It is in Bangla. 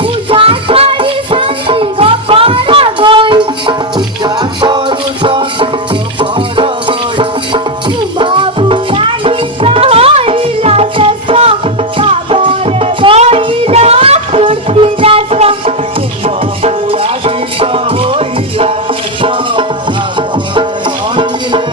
পূজা করি শান্তি গোপর গই পূজা করু শান্তি গোপর গই বাবু লাগিত হইলা শেষ সাগরে বইলা কীর্তি দাস বাবু লাগিত হইলা শেষ সাগরে বইলা